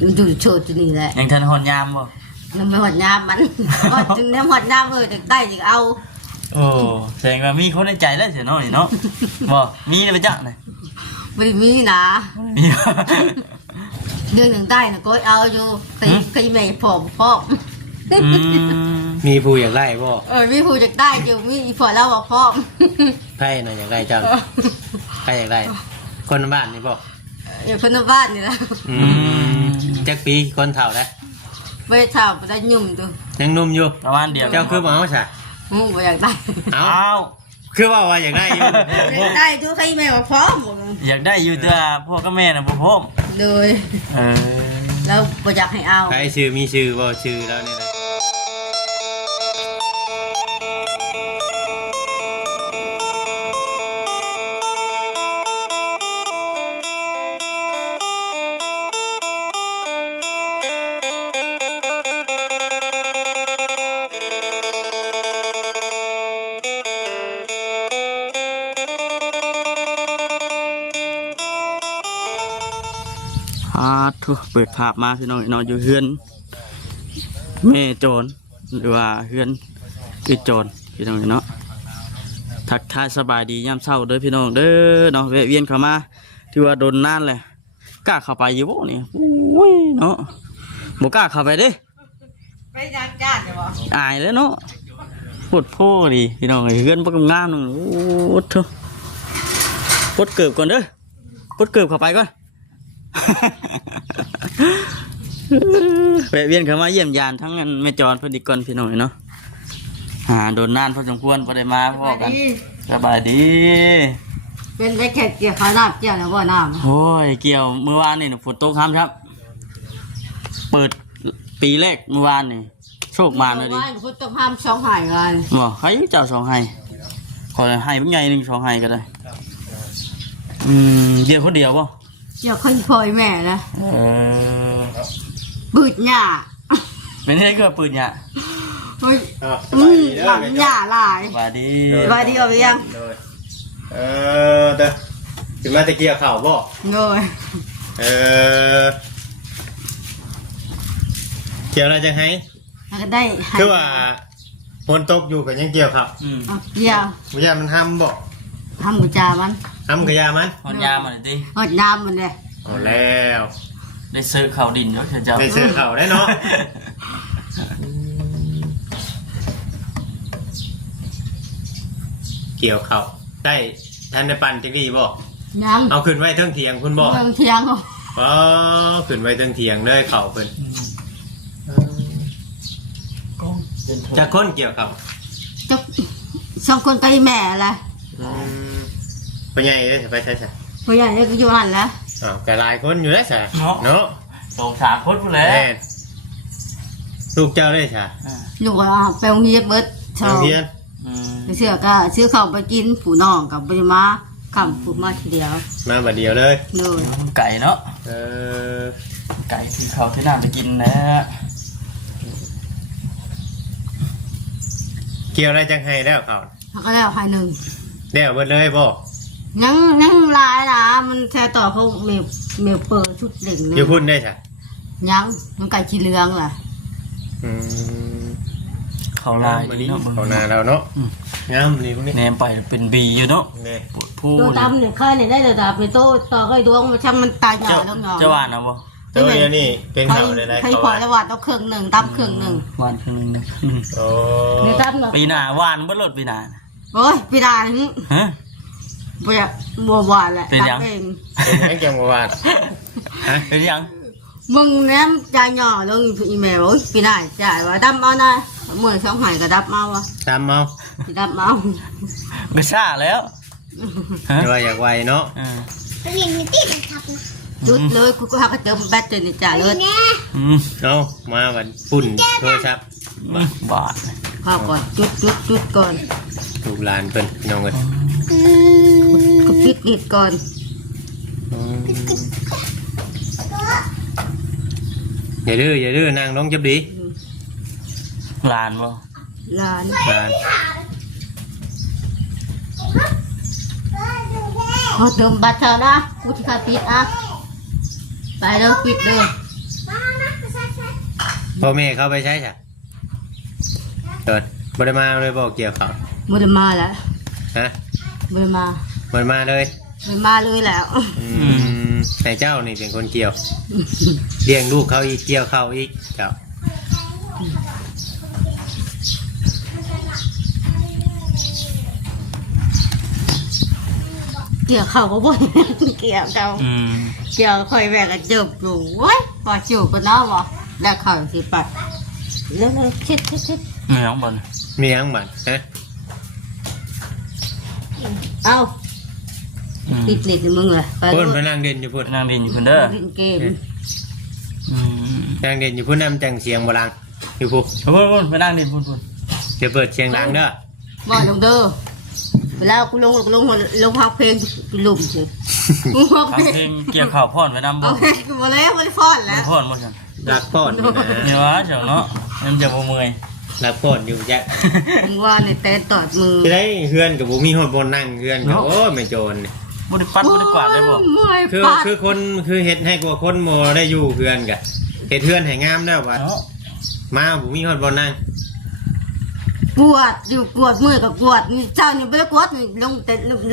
อยู่โชว์ที่นี่แหละยังทันหอนยามบ่มันไม่หดยามมันหดจึงเนี่ยหดยามจะได้จึงเอาโอ้แสดงว่ามีคนในใจแล้วเสียน้อยเนาะบ่มีได้ไปจักน่ะไม่มีนะเดือนหนึ่งได้นะก็เอาอยู่ตีไม่พอมีผู้อยากได้บ่มีผู้อยากได้อยู่มีพอแล้วบอกพอใครน่ะอยากได้จังใครอยากได้คนบ้านนี่บ่อยู่คนบ้านนี่นะจักปีคนเฒ่าแล้วไม่เท่าได้ยุ่มตัวยังนุ่มอยู่ประมาณเดียวเจ้าคือบ่เอาใช่อยากได้เอาคือว่าอยากได้อยู่อยากได้ดูใครแม่บอกพร้อมอยากได้อยู่แต่พ่อกับแม่น่ะบ่พร้อมเลยแล้วบ่อยากให้เอาใครชื่อมีชื่อบ่ชื่อแล้วนี่นะทุเปิดภาพมาพี่น้องนอนอยู่เฮือนแม่โจรหรือว่าเฮือนคือโจรพี่น้องเนาะทักทายสบายดียามเช้าเด้อพี่น้องเด้อเนาะแวะเวียนเข้ามาถือว่าโดนนานเลยกล้าเข้าไปอยู่บ่นี่โอ้ยเนาะบ่กล้าเข้าไปเด้ไปย่างจ้าจ้ะบ่อายเลยเนาะปวดโพดิพี่น้องเฮือนบ่งามนึงโอ้โธ่ปวดเกิบก่อนเด้อปวดเกิบเข้าไปก่อนแวะเวียนเข้ามาเยี่ยมยานทั้งนั้นแม่จรเพิ่นอีกก่อนพี่น้องเนาะโดนนานพอสมควรพอได้มาพ่อกันสบายดีเป็นไปแค่เกี่ยวข้าวน้ำเกี่ยวนะบ่น้ำโอ้ยเกี่ยวเมื่อวานนี่ฝนตกครับเปิดปีแรกเมื่อวานนี่โชคมาเลยดิฝนตกห้าม2 ไห่กันบ่ใครเจ้า2 ไห่ขอให้เป็นไงนึง2 ไห่ก็ได้เดียวคนเดียวบ่เกี่ยวคนพ่อแม่นะปืดหญ้าเป็นไงก็ปืดหญ้าหลังหญ้าลายสวัสดีเอาไปยังเด้อถึงมาตะเกียบข่าวบ่โดยเกี่ยวอะไรจังไห้ได้คือว่าฝนตกอยู่กับยังเกี่ยวข่าวเกี่ยวมันยามันห้ำบ่ห้ำกุจามันห้ำกระยามันหอนยามันดิหอนยามันเลยเอาแล้วได้ซื้อข้าวดินเนาะเจ้าได้ซื้อข้าวได้เนาะเกี่ยวข้าวได้ท่านในปั่นจังดีบ่ยังเอาขึ้นไว้เทิงเถียงคุณบ่เถียงขึ้นไว้เทิงเถียงเลยข้าวเพิ่นจะคนเกี่ยวข้าวจะ2 คนไปแม่ละพ่อใหญ่ได้ไปใช่พ่อใหญ่ได้ก็อยู่หันแล้วแต่หลายคนอยู่แล้วใช่เนาะ2-3 คนพุ่นแหละลูกเจ้าได้ใช่ลูกไปโรงเรียนเบิดโรงเรียนเสื้อก็ซื้อข้าวไปกินผู้น้องกับไปมาคำผูกมาทีเดียวมาบัดเดียวเลยไก่เนาะไก่ที่เขาที่น่าไปกินนะเกี่ยวอะไรจังไห้แล้วเขาก็แล้ว1เดี๋ยวเบิดเลยบ่ยังลายนะมันแค่ต่อเขาเมลเปิดชุดเด่งเลยอยู่พุ่นได้ใช่ยังมันไก่ชีเรืองล่ะเขาลายนี่เขานาแล้วเนาะงามนี่พวกนี้แนมไปเป็นบีอยู่เนาะปวดผู้ตัวดำเนี่ยค่ายเนี่ยได้แต่ดาบไปโต้ต่อไอ้ดวงมันช่างมันตายหยาบแล้วเงาจะหวานเอาบ่ตัวนี้เป็นเขาได้ใครพอแล้วหวานต้อง1/2ตับ1/2หวาน1/2นะโอ้ปีหน้าหวานบ่ลดปีหน้าโอ้ยปีหน้าฮะบัวหวานแหละเป็นยังเป็นยังบัวหวานเป็นยังมึงแนมใจหย่อลงอีเมลปีหน้าจ่ายว่าดับเอานะเมื่อ2 ไห่ก็ดับเอาวะดับเอาไม่ซ่าแล้วอยากไวเนาะจุดเลยกูหากระเติมแบตเตอรี่จ่ายเลยเอามาวันปุ่นโทรศัพท์บาทข้าวก่อนจุดก่อนถูกลานเป็นน้องกันก็ปิดนิดก่อนอย่าดื้อนางน้องจับดีลานบ่ลานขอเติมบัตรเถอะนะกูที่ขาปิดอ่ะไปเด้อปิดเด้อ พ่อแม่เขาไปใช้จ้ะเกิดบ่ได้มาเลยบอกเกี่ยวเขา บ่ได้มาแล้ว ฮะ บ่ได้มา บ่ได้มาเลย บ่ได้มาเลยแล้ว แต่เจ้านี่เป็นคนเกี่ยวเลี้ยงลูกเขาอีกเกี่ยวเขาอีกเจ้า เกี่ยวเข้าก็บ่ เกี่ยวเก่า เกี่ยวค่อยแบกกระจุกอยู่โว้ยพอจุกก็น้อบ่แล้วเข้าสิปัดแล้วชิด ไม่น้องบอล มีหยังบัดฮะ เอาติดเล็ดมึงเลยไป พุ่นไปนั่งเด่นอยู่พุ่น นั่งดินอยู่คนเด้อ เล่นเกม นั่งเด่นอยู่พุ่นนำจังเสียงบ่ดังอยู่พุ่น พุ่นไปนั่งดินพุ่น เดี๋ยวเปิดเสียงดังเด้อ บ่ลงเด้อเวลากูลงพักเพลงหลุมสิกูพัก ทำเพลงเกี่ยวข่าวพ่อนไปนำบ่ เอาเพลงกูบ่แล้วบ่ได้ฟ้อนแล้ว พ่อนบ่ซั่น รักพ่อนนี่นะ เนี่ยวะเจ้าเนาะมันจะบ่เมื่อย รักพ่อนอยู่แจ๊ะ มึงว่าในเต้นตอดมือ จะได้เฮือนกับบ่มีฮอดบ่นั่งเฮือนกับโอ้ยไม่โจรนี่ บ่ได้ปัดบ่ได้กวาดได้บ่ เมื่อย คือ ปาก คือคนคือเฮ็ดให้กว่าคนบ่ได้อยู่เฮือนกะเฮ็ดเฮือนให้งามแล้วว่า เนาะ มาบ่มีฮอดบ่นั่ง ปวดอยู่ปวดมือกับปวดนี่เจ้านี่บ่ได้ปวดนี่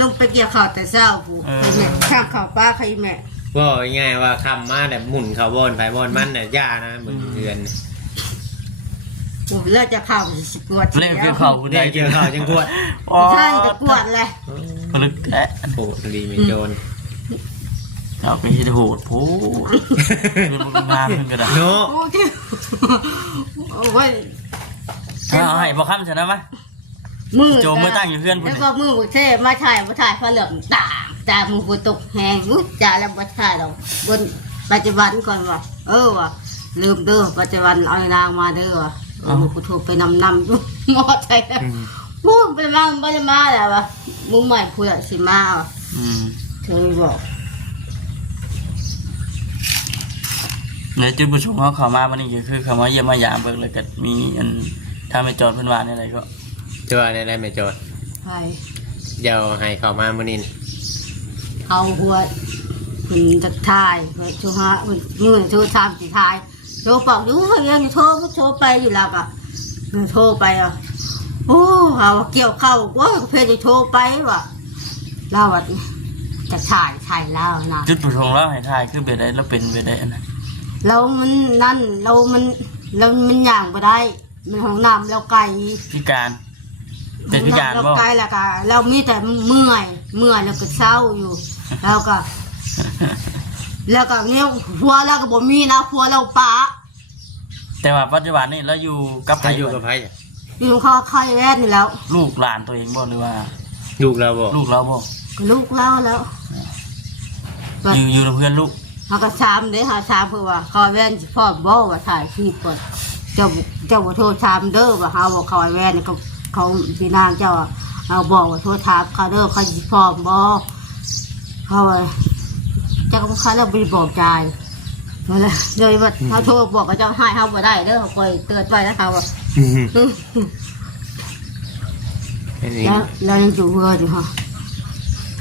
ลงไปเกี่ยวข้าวแต่เช้ากูไปแม่ข้างข้าวปลาใครแม่ ก็ง่ายๆว่าคำมาแบบหมุนเข้าบ่อนไปบ่อนมันน่ะย่านะมึงเฮือนนี่ ผมเลิกจะข้าวสิปวด เล่นเกี่ยวข่าวผู้ใด ได้เกี่ยวข้าวจังกวด ใช่จะปวดเลย พลึกแอะ โอ้ดีไม่โจร เอาไปเฮ็ดโหดผู้เป็นบ่งามเพิ่นก็ได้ เนาะ โอ้ที่โอ้ย เอาให้บ่ค้ำซะนะมะ มือ โจมมือตั้งอยู่เพื่อนพุ่น แล้วก็มือบุเท่มาถ่ายพระเหลืองตามือบุตกแหงอุ้ยจ่าแล้วมาถ่ายเราบนปัจจุบันก่อนว่ะว่ะลืมเด้อปัจจุบันเอานางมาเด้อว่ะมือกูโทรไปนำอยู่หมอใจแล้วพูดไปมาไม่ได้มาแล้วว่ะมึงใหม่พูดสิมาว่ะ เธอบอก ในจุดประสงค์ของเขามาวันนี้ก็คือเขามาเยี่ยมมายามเบิ่งเลยก็มีอันถ้าไม่จอดเพิ่นว่าอะไรก็ จะว่าได้ไม่โจร ใคร เดี๋ยวให้เข้ามามื้อนี้ เอาหัวมันจะทายไปชูฮะมันมือชูชามสีทายโทรบอกอยู่ยังโทรไปอยู่แล้วอ่ะโทรไปอ่ะโอ้เอาเกี่ยวเข้าว่าเพจจะโทรไปว่ะเราอ่ะจะถ่ายแล้วนะ จุดประสงค์แล้วให้ทายคือเบ็ดได้แล้วเป็นเบ็ดได้อันนั้น เรามันนั่นเรามันย่างไปได้มันของน้ำเราไก่ พิการเป็นพิการ เรา บ่ ไก่แล้วก็เรามีแต่เมื่อยแล้วก็เศร้าอยู่ แล้วก็เนี่ยพัวเราก็บ่มีนะพัวเราปะ แต่ว่าปัจจุบันนี่เราอยู่กับใคร ถ้าอยู่กับไผจ้ะ อยู่เขาคอยแว่นนี่แล้ว ลูกหลานตัวเองบ่หรือว่า ลูกเราบ่ ลูกเราบ่ ก็ลูกเล่าแล้ว อยู่กับเพื่อนลูก เขาก็ชามเด้หาชามเพื่อว่าคอยแว่นพ่อบ่ว่าถ่ายคลิปก่อนเจ้าบ่โทรชามเด้อว่าเขาบอกคอยแว่นนี่ก็เขาพี่นางเจ้าเอาบอกว่าโทรชามเขาเด้อเขาสิพร้อมบ่เขาว่าเจ้าก็เขาแล้วบ่บอกใจนั่นแหละเลยว่าเขาโทรบอกกับเจ้าให้เขาบ่ได้เด้อเขาคอยเตือนไว้แล้วเขาว่า อันนี้ แล้วยังอยู่เพื่ออยู่ฮะ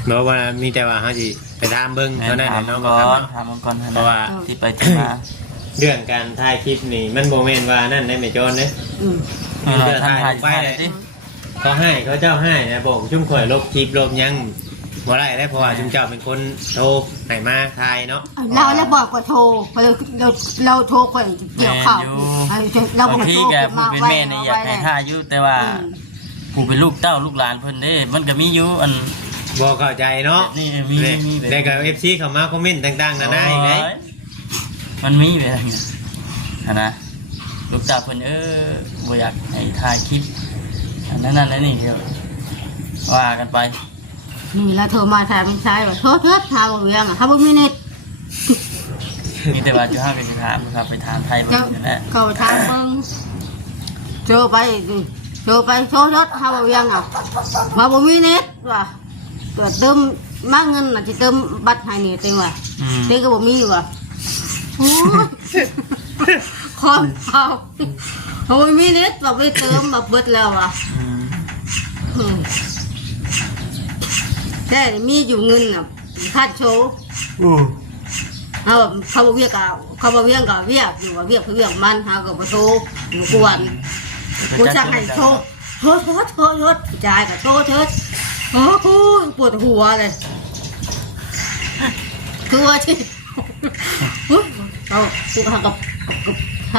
บอกว่ามีแต่ว่าเฮาสิไปถามเบิ่งเท่านั้นแหละเนาะบ่ ก่ ครับ อนถามมันก่อน เพราะว่า ที่ไปที่มา เรื่องการถ่ายคลิปนี่มันบ่แม่นว่านั่นได้ไม่โจรเด้ อืม ทางถ่ายไปเลยสิ เขาเจ้าให้นะบอกชุ่มข่อยลบคลิปลบหยังบ่ได้ได้เพราะว่าชุ่มเจ้าเป็นคนโทรให้มาถ่ายเนาะ เราแล้วบอกก็โทรเราโทรคนเกี่ยวข้าวเรา บาง บอก ที โทร แกผู้เป็นแม่เนี่ยอยากให้ท่าอยู่แต่ว่าผู้เป็นลูกเต้าลูกหลานเพิ่นเด้มันก็มีอยู่อัน บ่เข้าใจเนาะ นี่มีแบบ ได้กับ FC เข้ามาคอมเมนต์ต่างๆนานาอีกไง มันมีแบบนี้นะลูกเต้าเพิ่นบ่อยากให้ถ่ายคลิปอันนั้นนั่นนี่เดี๋ยวว่ากันไป นี่แล้วโทรมาถามไม่ใช่ว่าโทษถามว่าเรื่องอ่ะถ้าบ่มีเน็ต มีแต่ว่าจะห้าไปถามครับไปถามไทยบ้างนั่นแหละ เขาถามมึงโทรไปโทรรถถ้าบ่เรื่องอ่ะว่าบ่มีเน็ตว่ะตัวเติมมาเงินน่ะสิเติมบัตรให้นี่เต็มว่ะเต็มก็บ่มีว่ะโอ้คอมเอาโอ้ยมีเน็ตบ่ไปเติมแบบเบิดแล้วว่ะแต่มีอยู่เงินอ่ะค่าโชว์เขาบอกเรียกเอา เขาบ่เวียงก็เวียกอยู่ว่าเวียกคือเวียกมันหาก็บ่โทรอยู่กวนกูสั่งให้โทรโทษจ่ายก็โทรเถิดอ๋อกูปวดหัวเลยคือว่าที่เขากูหา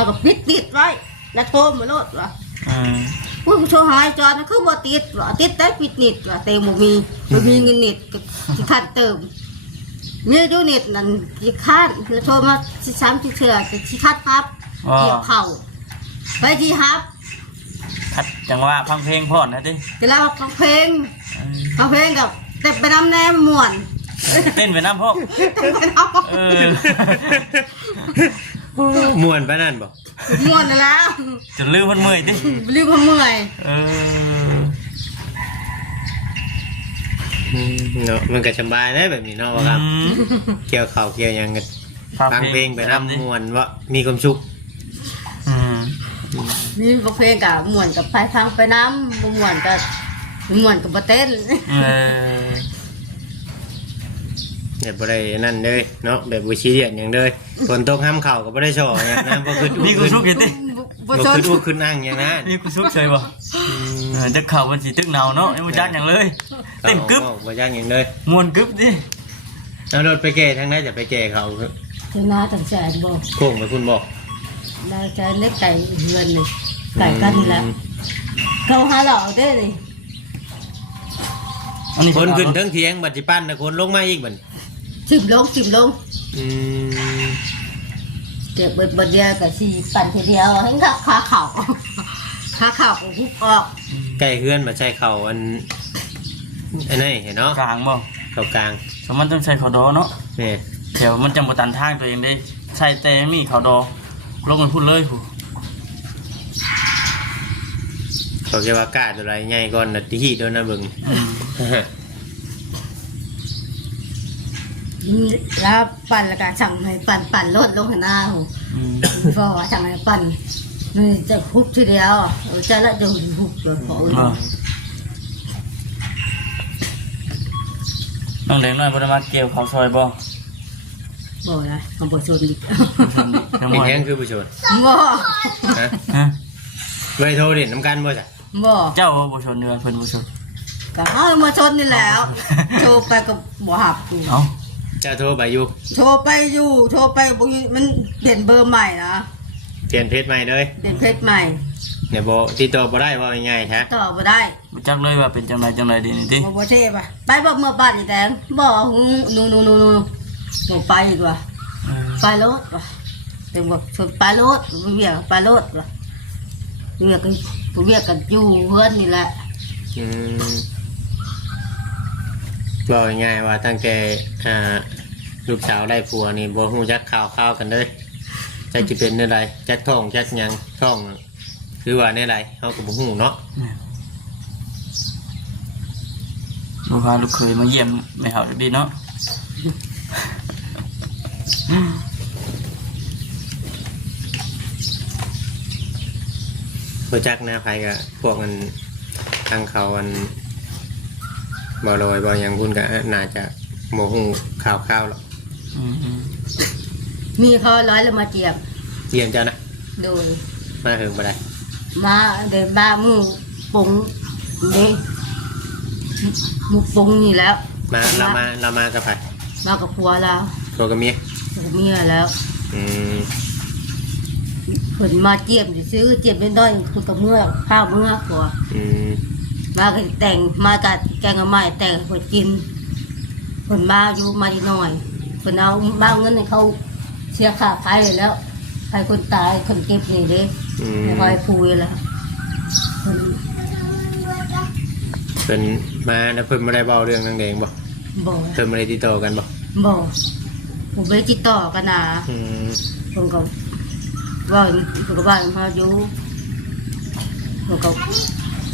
กับปิดไว้แล้วโทรมาโลดว่ะกูโทรหายจอนะคือบ่ติดว่ะติดได้ปิดนิดว่ะเต็มบ่มีเงินนิดที่คันเติมมีดูนิดนั่นที่คันแล้วโทรมา3ที่เทื่อที่คัดครับเกี่ยวเข่าไปที่ฮับคัดจังว่าฟังเพลงพ่อนนะดิจะแล้วฟังเพลงกับเต้นไปน้ำแนมม่วนเต้นไปน้ำพ่อม่วนไปนั่นบ่ม่วนแล้ว จะลืมมันเมื่อยดิลืมมันเมื่อยเนาะมันก็สบายได้แบบนี้เนาะครับเกี่ยวข้าวเกี่ยวยังกันฟังเพลงไปน้ำม่วนว่ามีความสุขมีเพลงกับม่วนกับไปทางไปน้ำม่วนกับบ่เต้นแบบบ่ได้นั่นเลยเนาะแบบบ่ชี้เดียดอย่างเลยฝนตกห้ามเข่าก็บ่ได้ช่ออย่างนั้นบ่คือนี่กูซุกเห็นดิบ่คือดูขึ้นนั่งอย่างนั้นนี่กูซุกเฉยบ่จะเข่ามันสิตึกหนาวเนาะยังบ่จักหยังเลยเต้นกึ๊บบ่จักหยังเลย ม่วนกึ๊บดิเอารถไปแก่ทางไหนจะไปแก่เขาคือนาจังแสนบ่โค้งไปคุณบ่นาจะเล็กไก่เงินนี่ไก่กันนี่แหละเขาหาเหล่าเด้นี่คนขึ้นทั้งเถียงบัดสิปั้นนะคนลงมาอีกบัดสิบลงเก็บเบิดเดียวกับสี่ปั่นทีเดียวทั้งกับขาเข่าก็ฮุบออกไก่เฮือนมาใช้เข่าอันนี้เห็นเนาะกลางบ่เข่ากลางสมมันต้องใช้เข่าดอเนาะนี่เดี๋ยวมันจะบ่ตันทางตัวเองได้ใช้แต่มีเข่าดอลงไปพูดเลยผู้เขาจะว่ากาดอะไรง่ายก่อนนะที่โดนนะเบิ่งแล้วปั่นแล้วก็สั่งให้ปั่นรถลงหน้าหูพอสั่งให้ปั่นมันจะฮุบทีเดียวจะละจะฮุบเลยขอน้องเด็กน้อยบ่ได้มาเกี่ยวเขาซอยบ่นะคำบ่ชนอีกเป็นยังคือผู้ชนบ่ฮะไปโทรเด่นน้ำกันบ่จ้ะบ่เจ้าบ่ชนเนื้อเพิ่นบ่ชนก็เฮามาชนนี่แล้วโทรไปก็บ่หับอยู่เอ้าจะโทรไปอยู่โทรไปบ่มันเปลี่ยนเบอร์ใหม่นะเปลี่ยนเพจใหม่เลยเปลี่ยนเพจใหม่เนี่ยบ่ติดต่อบ่ได้ว่าง่ายๆแท้ต่อบ่ได้บ่จักเลยว่าเป็นจังไดดีนี่ติบ่เท่ป่ะไปบ่เมื่อบ้านอีแตงบ่นูบ่ไปอีกว่ะไปรถว่ะถึงบอกชวนไปรถเวียกไปรถว่ะเวียกกันอยู่เฮือนนี่แหละบอกง่ายว่าตั้งแต่ลูกสาวได้ผัวนี่บ่ฮู้จักข่าวกันเลยจะเป็นอะไรจักท้องจักหยังท้องคือว่าในไรเฮาก็บ่ฮู้เนาะลูกพาลูกเคยมาเยี่ยมไม่เฮาดีเนาะบ่จักนะไผก็พวกมันทางเขาอันบ่ลอยบ่ยังพุ่นก็น่าจะบ่ฮู้ข่าวหรอกมีเขาร้อยแล้วมาเจียมเจ้านะโดยมาถึงบ่ได้มาเดินบ้ามือปุงนี่มือปุงนี่แล้วเรามากับใครมากับผัวแล้วผัวกับเมียแล้วผลมาเจียมซื้อเจียมเป็นด้อยคือกับเมื่อข้าวเมื่อผัวมาก็แต่งมากัดแกงกับไม้แต่งผลกินผลมาอยู่มาดีหน่อยผลเอาบ้าเงินให้เขาเสียค่าไฟแล้วใครคนตายคนเก็บนี่เด้ไม่ค่อยพูดแล้วเป็นมาแล้วเพิ่นไม่ได้เบาเรื่องนั่งแดงบ่เพิ่นไม่ได้ติดต่อกันบ่ผมไม่ได้ติดต่อกันนะผมก็ว่ามาอยู่ผมก็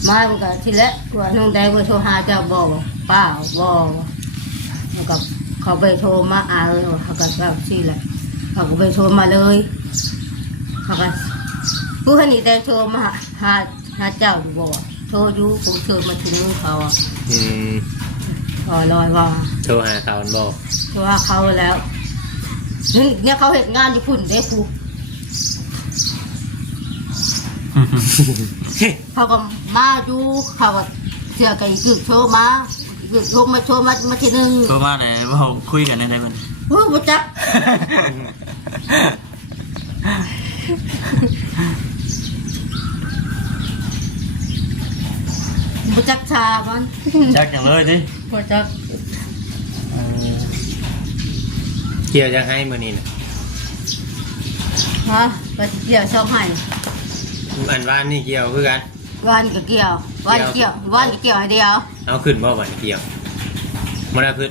มาผมก็ทีแรกว่าน้องแดงไปโทรหาเจ้าบ่ป้าบ่ผมก็เขาไปโทรมาเขาก็แบบที่แหละเขาก็ไปโทรมาเลยเขาก็ผู้คนนี้แต่โทรมาหาเจ้าอยู่บ่โทรอยู่ผมโทรมาถึงเขาลอยว่าโทรหาเขาบ่โทรหาเขาแล้ว เนี่ยเขาเห็นงานญี่ปุ่นเด้ครูเขาก็มาดูเขาก็เสือไก่กึกโชว์มาโชว์มาทีนึง โทรมาเลยว่าเขาคุยกันได้บ้าง บ่จักบ่จักชามัน จักอย่างเลยดิ บ่จัก เกี่ยวจะให้มื้อนี้น่ะ ฮะไปเกี่ยวช่องให้ อันว่านี่เกี่ยวคือกัน วันก็เกี่ยววันก็เกี่ยวให้เดียว เอาขึ้นบ่วันเกี่ยวบ่ได้ขึ้น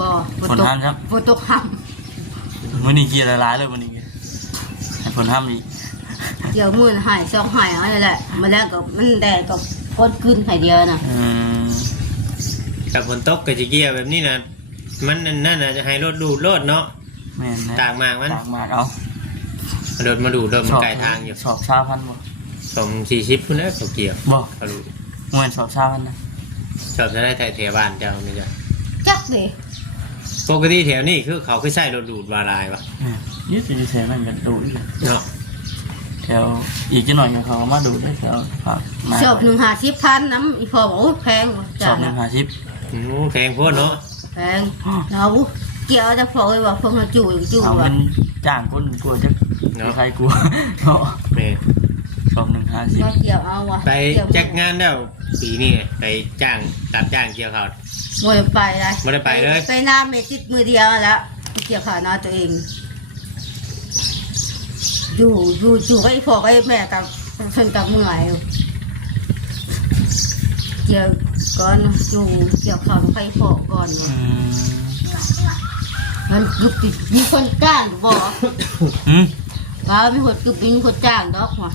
บ่ ผลห้ามครับ ฝนตกห้าม มื้อนี้เกียร์หลายๆเลยมื้อนี้ให้ผลห้ามอีก เกี่ยวมือให้ช่องให้เอานั่นแหละมาแล้วก็มันแดดก็ก้นขึ้นให้เดียวน่ะ กับฝนตกก็สิเกี่ยวแบบนี้น่ะมันนั่นน่ะจะให้รถดูดรถเนาะ แม่นนะ ตากหมากมัน ตากหมากเอา รถมาดูดรถมันไกลทางอยู่ สอบชาพันบ่ สม40พุ่นแล้วเขาเกี่ยว บ่ เขารู้ เหมือนสอบชาพันนะ ชอบจะได้ไทยแถวบ้านเจ้านี่จ้ะ จักดิ ปกติแถวนี้คือเขาคือใช้รถดูดวาลายวะ ยึดอยู่แถวนั้นกันดูอีก เนาะ แถวอีกจังหน่อยกันเขามาดูได้แถวฝากมา ชอบ150,000น้ำอีพอบอกโอ้แพง สอบหนึ่งหาชิป แพงโพดเนาะ แพงเอาเกี่ยวจะพอเลยว่าพวกเราจู่ เอา ว่ะ เป็นจ้างคนกลัวจะใครกลัวเนาะ แม่ สอบหนึ่งหาชิป มาเกี่ยวเอาว่ะ ไปแจ็คงานแล้วปีนี้ไปจ้างรับจ้างเกี่ยวเขาว บ่ได้ไปเลย บ่ได้ไปเลย ไปหน้าเมจิตมือเดียวแล้วเกี่ยวขาหน้าตัวเองอยู่กับไอ้พ่อกับไอ้แม่กับเพิ่นกับเมื่อยเกี่ยวก่อนอยู่เกี่ยวขากับไอ้พ่อก่อนมันยุบติดมีคนจ้างบ่ ว่ามีคนกึบมีคนจ้างดอกว่ะ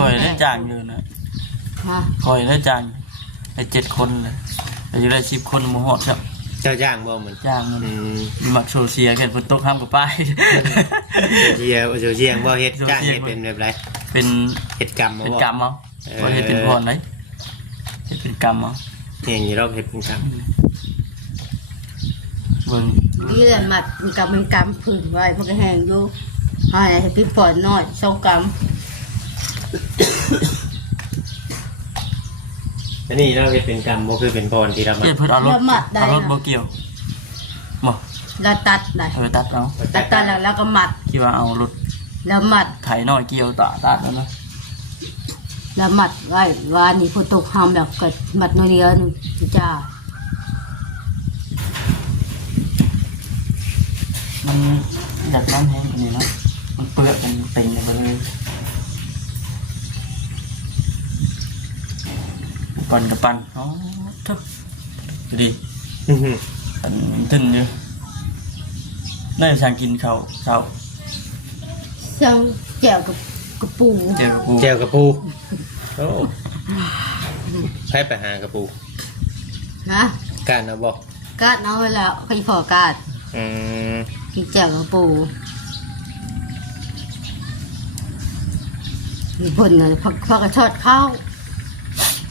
คอยได้จ้างอยู่นะ ฮะ คอยได้จ้างไป7 คนเลยแต่จะได้10 คนมาหอดครับ เจ้าจ้างบ่เหมือน จ้างมันมีหมักโซเชียกันฝนตกห้ามกับป้าย เชียงบ่เฮ็ดจ้างเฮ็ดเป็นแบบไร เป็น เฮ็ดกรรม เป็น บ่ กรรมเอาพอเห็ดเป็นพรไหนเห็ดเป็นกรรมเอา เฮ็ดอยู่รอบเฮ็ดเป็นกรรม เบิ่ง นี่แหละมัดมันกำมันกำพื้นไว้มันก็แห้งอยู่ให้พี่ปอดน้อย2 กำ อันนี้เราเฮ็ดเป็นกรรมบ่คือเป็นพรที่เรามา เพื่อเอารถโบเกี่ยวบ่ แล้วตัดได้ ตัดเอา ตัดแล้วก็มัด คิดว่าเอารถ แล้วมัด ไถน้อยเกี่ยวตัดแล้วนะ แล้วมัดไว้ว่านี่ฝนตกห้ามแบบก็มัดน้อยเดียวนึงจ้า มันอยากน้ำแห้งอันนี้นะมันเปื้อนมันเต็มไปเลยปั่นกับปั่นอ๋อทุกดี อื้อหือ อันตึ้นอยู่ได้สั่งกินข้าวเช้า ช่างแจ่วกับปู เจอกับกู แจ่วกระปูโอ้ให้ไปหากระปู นะ การเอาบ่ กาดเอาไว้แล้วให้พอกาด อืม กินแจ่วกับปูมีผลนะพักกระชอดข้าว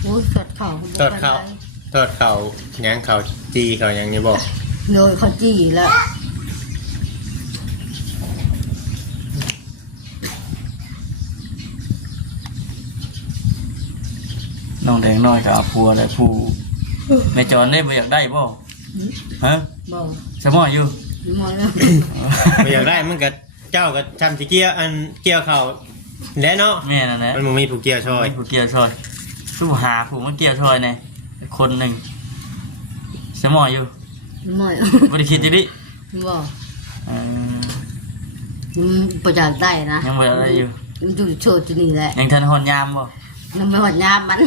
โอ้ยชอดข้าว ทอดข้าวย่างข้าวจีข้าวหยังนี่บ่ โดยเขาจี้แล้ว น้องแดงน้อยกับอาพัวได้ผู้แม่จอนได้บ่อยากได้บ่ฮะ บอก สมออยู่ มองแล้ว บ่อยากได้มันก็เจ้าก็ทำสิเกี่ยวอันเกี่ยวข้าวแล้วเนาะ แม่นั่นแหละ มันบ่มีผู้เกี่ยวช่วย ผู้เกี่ยวซอยสู้หาผู้มาเกี่ยวซอยเนี่ยคนหนึ่งสมออยู่ มอง บ่ได้คิดอยู่ดิ บอก เออ มันประหยัดได้นะ ยังบ่ได้อะไรอยู่ มันอยู่โชว์ที่นี่แหละ ยังทันหอนยามบ่ มันไม่หอดน้ำมัน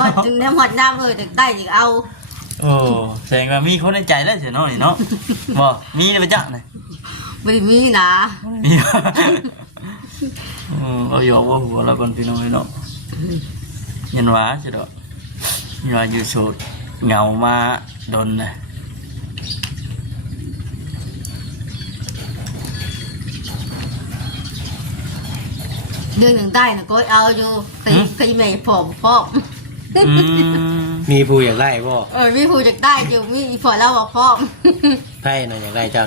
หอดถึงน้ำหอดน้ำเลยแต่ได้จึงเอา โอ้แสดงว่ามีคนในใจแล้วเสียน้อยเนาะบ่มีเลยจักน่ะ ไม่ได้มีนะ มีเอาหยอกว่าหัวเราก่อนพี่น้อยเนาะยันว่าจะดอกยันว่าอยู่โสดเหงามาดนน่ะ เรื่องหนึ่งได้นะก็เอาอยู่ตีใครไม่ผอม อืม มีผู้อยากได้บ่ มีผู้จะได้อยู่มีพอแล้วบอกพร้อม ไพ่น่ะอยากได้เจ้า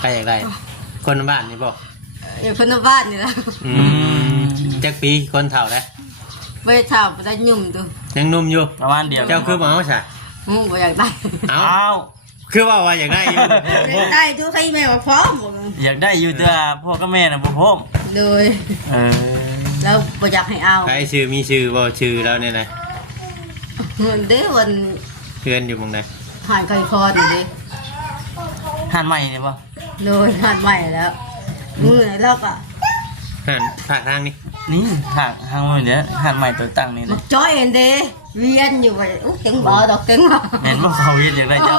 ไพ่อยากได้ คนบ้านนี่บ่ อยู่คนในบ้านนี่แหละ จักปีคนเฒ่าแล้ว ไปเท่าไปได้ยุ่มตัว ยังหนุ่มอยู่ ประมาณเดียว เจ้าคือบ่เอาใช่ บ่อยากได้ เอา อ้าว คือว่าอยากได้อยู่ อยากได้ตัวใครแม่มาพร้อมหมด อยากได้อยู่แต่พ่อกับแม่น่ะบ่พร้อม เลย เออ แล้วบ่อยากให้เอา ใครชื่อมีชื่อบ่ชื่อแล้วเนี่ยนะ เดี๋ยววัน เพื่อนอยู่หม่องใด หานไก่คอนนี่ดิ หันใหม่นี่บ่ เลยหานใหม่แล้วมือไหนแล้วก็ หันภาคทางนี้ นี่ทางมันเดี๋ยวหันใหม่ตัวตั้งนี่ มั นะ กจ้อยเองเด้เวียนอยู่ไปเก่งบ่ดอกเก่งบ่ แม่นบ่เขาเฮ็ดอยากได้เจ้า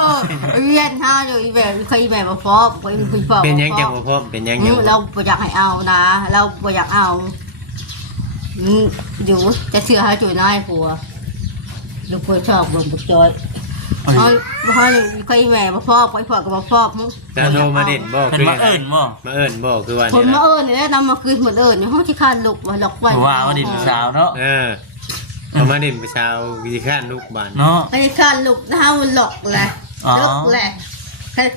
เวียนหาอยู่อีแบบใครแบบมาฟ้องไปคุยฟ้อง เป็นหยังจังบ่พร้อมเป็นหยังจังบ่ เราบ่อยากให้เอานะเราบ่อยากเอาอยู่จะเชื่อให้จุยนายผัวลูกผัวชอบเบิ่งบักจอยเอาบ่ให้ใครแม่มาฟ้องไปฟ้องก็มาฟ้องมึง แล้วโทรมาเด่นบ่ เป็น คือ มาเอิ้นบ่ มาเอิ้นบ่คือว่า ผ นี่ มมา นะ เอิ้นนี่แหละนำมาคืนหมดเอิ้นในห้องที่ข้านลูกว่าหลอกไว้ ว่าว่าดินสาวเนาะ เอามาเด่นไปชาววิธีการลูกบ้าน เนาะ ไอ้ข้านลูกนะเฮาหลอกแหละ อ๋อ หลอกแหละ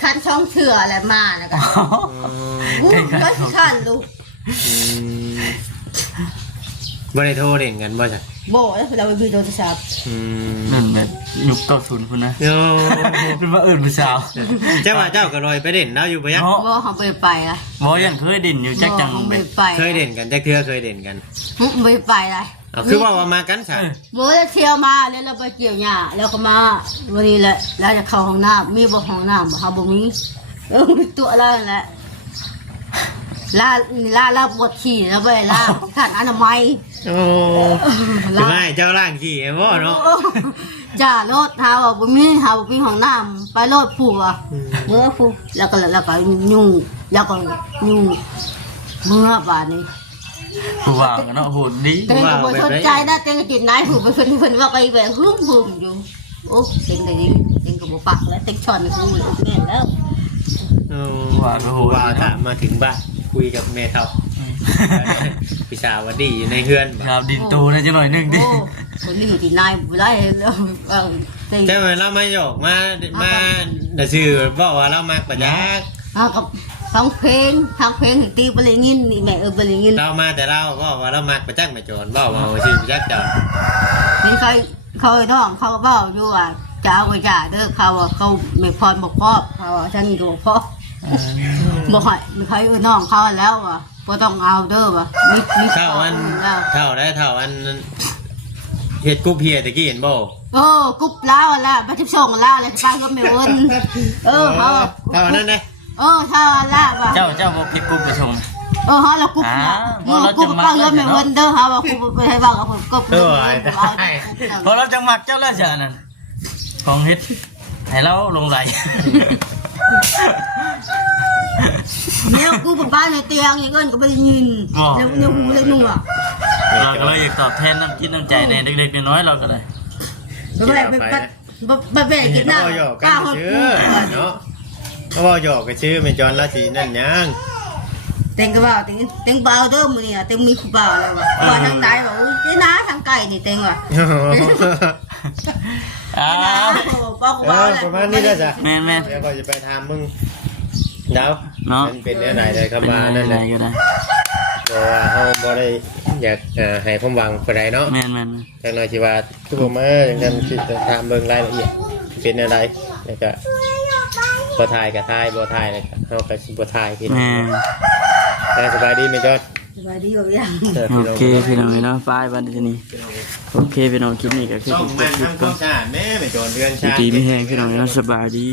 คันช่องเถื่อแหละมาแล้วก็ อืม กูก็ข้านลูก บ่ได้โทรเด่นกันบ่จ้ะ โบ่แล้วเราไปมีโทรศัพท์ นั่นแบบยุค90พุ่นนะ โอ้ เป็นมาเอิ้นผู้สาว เจ้าว่าเจ้าก็ลอยไปเด่นแล้วอยู่บ่ยัง เนาะ บ่เขาไปละ บ่ยังเคยดินอยู่จักจัง บ่ ไป เขาไป เคยเด่นกันจักเทื่อเคยเด่นกัน ไม่ไปเลย เอาคือว่ามากันซะ โบ่จะเที่ยวมาแล้วเราไปเกี่ยวหญ้าแล้วก็มาวันนี้แหละแล้วจะเข้าห้องน้ำมีบ่ห้องน้ำบ่เฮาบ่มีมีตัวแล้วนั่นแหละลาปวดขี่แล้วไปลาขันอนามัย โอ้จะไม่เจ้าล่างขี่บ่เนาะ จ้ารถเฮาบ่มีห้องน้ำไปรถผู้อ่ะเมื่อผู้แล้วก็ยุ่งแล้วก็ยุ่งเมื่อบาดนี้ ผู้ว่ากันเนาะโหดดี เต็งก็บ่สนใจนะเต็งก็จิตนายผู้ไปเพิ่นว่าไปแบบหึ่มอยู่โอ้เต็งได้ยินเต็งก็บ่ปักแล้วเต็งช้อนกูเลยแม่นแล้ว ว่าก็โหด ว่าถ้ามาถึงบ้านคุยกับแม่เฒ่าพี่สาวว่าดีอยู่ในเฮือน ครับดินตูนะจังหน่อยนึงดิ โอ้คนนี้จิตนายบ่ได้แล้วเต็ง แต่ว่าเรามาหยอกมาน่ะชื่อบอกว่าเรามักปะยัก กับฟังเพลงตีบ่ได้ยินนี่แม่บ่ได้ยิน เรามาแต่เราบอกว่าเรามักประจักษ์มาโจรบอกว่าชื่อประจักษ์จอน นี่เขาน้องเขาก็บอกอยู่ว่าจะเอาไปจ่าเด้อเขาว่าเขาไม่พรบอกพ่อเขาว่าฉันก็บอกพ่อบอกให้ไม่ใครน้องเขาแล้วว่ะบ่ต้องเอาเด้อว่ะมี เท่าอัน แล้ว เท่าได้เท่าอันเห็ดกุ๊บเพียตะกี้เห็นบ่ โอ้กุ๊บแล้วละไปทิพส่งแล้วแล้วป้าก็ไม่วนเขา เท่านั้นเลย เท่าละว่ะ เจ้าบอกคิดกูไปชม เขาเรากุ๊บกุ๊บป้าก็ไม่วนเด้อเขาว่ากุ๊บไปให้บ้างกับผมกุ๊บ เพราะเราจะหมักเจ้าแล้วเจ้านั่นของเฮ็ดให้เราลงไหล เนี่ยกูกับป้าในเตียงอย่างเงี้ยก็ไม่ได้ยินแล้วหูเลยหนุ่มอ่ะ เราก็เลยอยากตอบแทนน้ำจิตน้ำใจในเล็กๆน้อยๆเราก็เลย ไปกินหน้า เขาหยอกกันชื่อเนาะเขาบอกหยอกกันชื่อไม่จอนละสีนั่นยัง เต็งก็ว่าเต็งเบาเด้อมื้อนี้เต็งมีผู้บ่าวแล้วว่ะว่าทางใต้ว่าเจ้าน้าทางไก่นี่เต็งว่ะ อ้า ป้ากูบ่าวแล้ว ประมาณนี้ได้จ้ะ แม่น เดี๋ยวก็จะไปทำมึงเดา เนาะ มันเป็นเนื้อไหนเลย ๆ คำว่านั่น เล เลย ยก็ได้ เพราะว่าเขาบ่ได้อยากให้ความหวังไปไหนเนาะ แม่น จังหน่อยชีว่าคือผมอย่างนั้นคือจะทำเบิ่งรายละเอียดเป็นอะไรแล้วก็บ่ถ่ายกับถ่ายบ่ถ่ายเลยครับเฮาก็สิบ่ถ่ายพี่น้อง แม่ แต่สบายดีไหมจอด สบายดีอยู่ยัง โอเคพี่น้องเนาะป้ายวันนี้โอเคพี่น้องคลิปนี้ก็คือ ต้อง จบ แม่น คลิป ทำค ก่อ วาน มสะอาดแม่ไม่จอนเรือน ดี ชาติ ไม่แห้งพี่น้องเนาะสบายดี